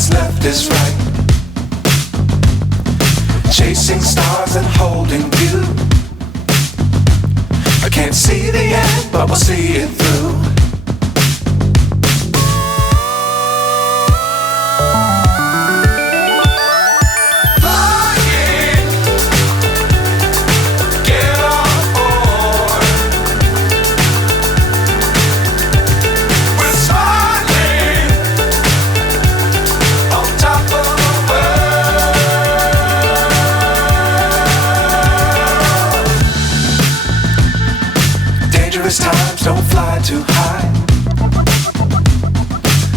what's left is right. Chasing stars and holding you. I can't see the end, but we'll see it through. Times don't fly too high.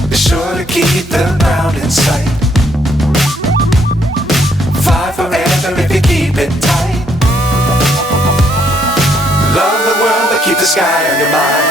Be sure to keep the ground in sight. Fly forever if you keep it tight. Love the world but keep the sky on your mind.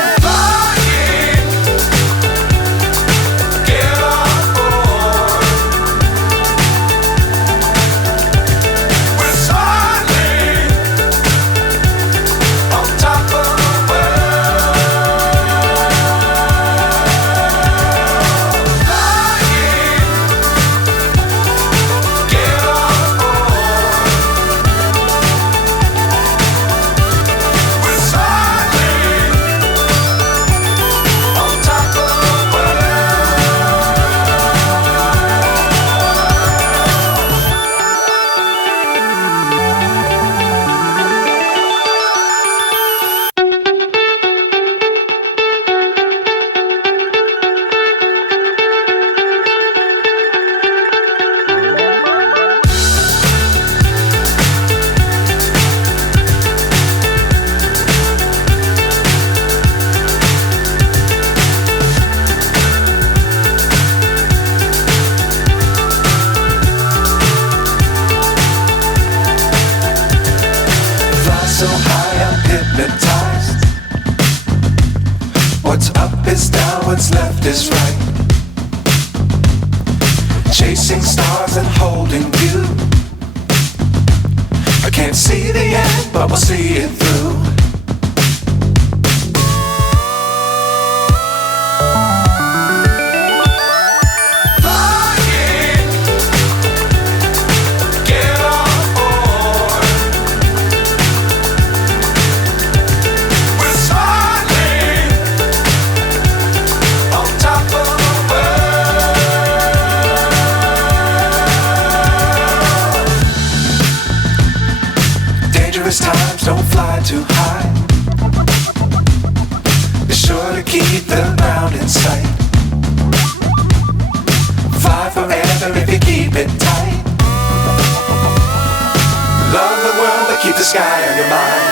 So high I'm hypnotized. What's up is down, what's left is right. Chasing stars and holding you. I can't see the end, but we'll see it through. Times don't fly too high. Be sure to keep the ground in sight. Fly forever if you keep it tight. Love the world but keep the sky on your mind.